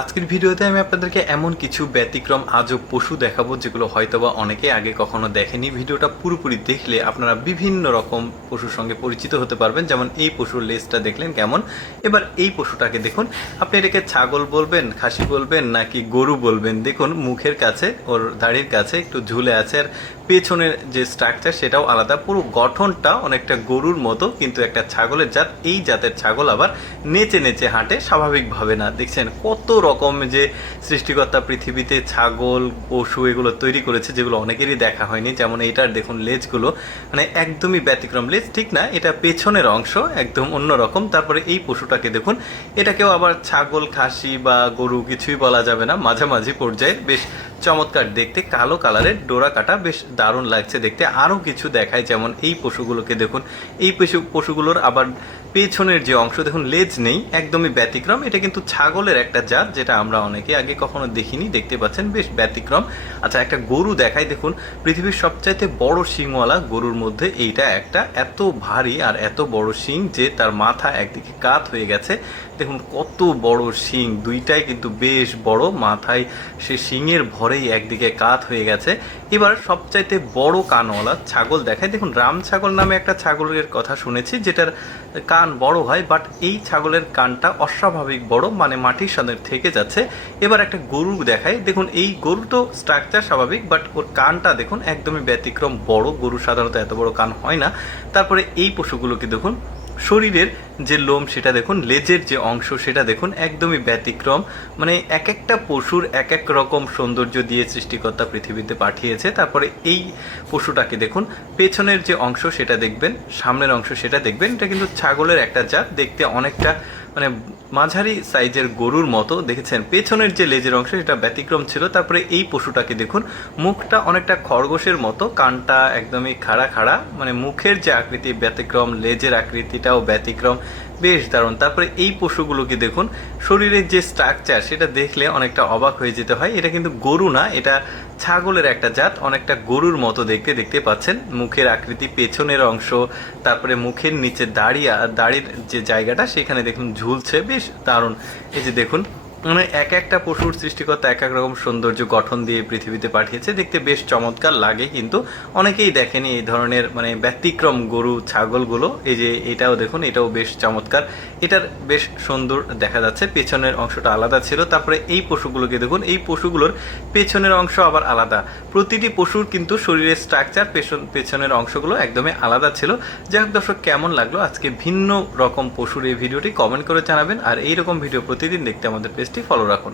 আজকের ভিডিওতে আমি আপনাদেরকে এমন কিছু ব্যতিক্রম আজব পশু দেখাবো যেগুলো হয়তোবা অনেকে আগে কখনো দেখেনি। ভিডিওটা পুরোপুরি দেখলে আপনারা বিভিন্ন রকম পশুর সঙ্গে পরিচিত হতে পারবেন। যেমন এই পশুর লেজটা দেখলেন কেমন। এবার এই পশুটাকে দেখুন, আপনি এটাকে ছাগল বলবেন, খাসি বলবেন নাকি গরু বলবেন। দেখুন মুখের কাছে, ওর দাড়ির কাছে একটু ঝুলে আছে, আর পেছনের যে স্ট্রাকচার সেটাও আলাদা। পুরো গঠনটা অনেকটা গরুর মতো, কিন্তু একটা ছাগলের জাত। এই জাতের ছাগল আবার নেচে নেচে হাঁটে, স্বাভাবিকভাবে না। দেখছেন কত রকম যে সৃষ্টিকর্তা পৃথিবীতে ছাগল পশু এগুলো তৈরি করেছে, যেগুলো অনেকেরই দেখা হয়নি। যেমন এইটার দেখুন লেজগুলো মানে একদমই ব্যতিক্রম। লেজ ঠিক না, এটা পেছনের অংশ একদম অন্যরকম। তারপরে এই পশুটাকে দেখুন, এটাকেও আবার ছাগল, খাসি বা গরু কিছুই বলা যাবে না, মাঝামাঝি পর্যায়ে। বেশ চমৎকার দেখতে, কালো কালারের, ডোরা কাটা, বেশ দারুণ লাগছে দেখতে। আরও কিছু দেখায়, যেমন এই পশুগুলোকে দেখুন। এই পশুগুলোর আবার পেছনের যে অংশ দেখুন, লেজ নেই, একদমই ব্যতিক্রম। এটা কিন্তু ছাগলের একটা জাত, যেটা আমরা অনেকে আগে কখনো দেখিনি। দেখতে পাচ্ছেন বেশ ব্যতিক্রম। আচ্ছা, একটা গরু দেখাই দেখুন। পৃথিবীর সবচাইতে বড় শিংওয়ালা গরুর মধ্যে এইটা একটা। এত ভারী আর এত বড় শিং যে তার মাথা একদিকে কাত হয়ে গেছে। দেখুন কত বড় শিং, দুইটাই কিন্তু বেশ বড়। মাথায় সে শিংয়ের ভরেই একদিকে কাত হয়ে গেছে। এবার সবচাইতে বড় কানওয়ালা ছাগল দেখায় দেখুন। রাম ছাগল নামে একটা ছাগলের কথা শুনেছি, যেটার কান বড় হয়, বাট এই ছাগলের কানটা অস্বাভাবিক বড়, মানে মাটির সাথে থেকে যাচ্ছে। এবার একটা গরু দেখায় দেখুন। এই গরু তো স্ট্রাকচার স্বাভাবিক, বাট ওর কানটা দেখুন একদমই ব্যতিক্রম বড়। গরু সাধারণত এত বড় কান হয় না। তারপরে এই পশুগুলোকে দেখুন, শরীরের যে লোম সেটা দেখুন, লেজের যে অংশ সেটা দেখুন, একদমই ব্যতিক্রম। মানে এক একটা পশুর এক এক রকম সৌন্দর্য দিয়ে সৃষ্টিকর্তা পৃথিবীতে পাঠিয়েছে। তারপরে এই পশুটাকে দেখুন, পেছনের যে অংশ সেটা দেখবেন, সামনের অংশ সেটা দেখবেন। এটা কিন্তু ছাগলের একটা জাত, দেখতে অনেকটা মানে মাঝারি সাইজের গরুর মতো। দেখেছেন পেছনের যে লেজের অংশ সেটা ব্যতিক্রম ছিল। তারপরে এই পশুটাকে দেখুন, মুখটা অনেকটা খরগোশের মতো, কানটা একদমই খাড়া খাড়া, মানে মুখের যে আকৃতি ব্যতিক্রম, লেজের আকৃতিটাও ব্যতিক্রম, বেশ দারুণ। তারপরে এই পশুগুলোকে দেখুন, শরীরের যে স্ট্রাকচার সেটা দেখলে অনেকটা অবাক হয়ে যেতে হয়। এটা কিন্তু গরু না, এটা ছাগলের একটা জাত, অনেকটা গরুর মতো দেখতে। দেখতে পাচ্ছেন মুখের আকৃতি, পেছনের অংশ, তারপরে মুখের নিচে দাড়ির যে জায়গাটা সেখানে দেখুন ঝুলছে, বেশ দারুণ। এই যে দেখুন, মানে এক একটা পশুর সৃষ্টিকর্তা এক এক রকম সৌন্দর্য গঠন দিয়ে পৃথিবীতে পাঠিয়েছে। দেখতে বেশ চমৎকার লাগে, কিন্তু অনেকেই দেখেনি এই ধরনের মানে ব্যতিক্রম গরু ছাগলগুলো। এই যে এটাও দেখুন, এটাও বেশ চমৎকার। এটার বেশ সুন্দর দেখা যাচ্ছে, পেছনের অংশটা আলাদা ছিল। তারপরে এই পশুগুলোকে দেখুন, এই পশুগুলোর পেছনের অংশ আবার আলাদা। প্রতিটি পশুর কিন্তু শরীরের স্ট্রাকচার, পেছনের অংশগুলো একদমই আলাদা ছিল। যাই হোক দর্শক, কেমন লাগলো আজকে ভিন্ন রকম পশুর এই ভিডিওটি কমেন্ট করে জানাবেন। আর এইরকম ভিডিও প্রতিদিন দেখতে আমাদের পেজটি ফলো রাখুন।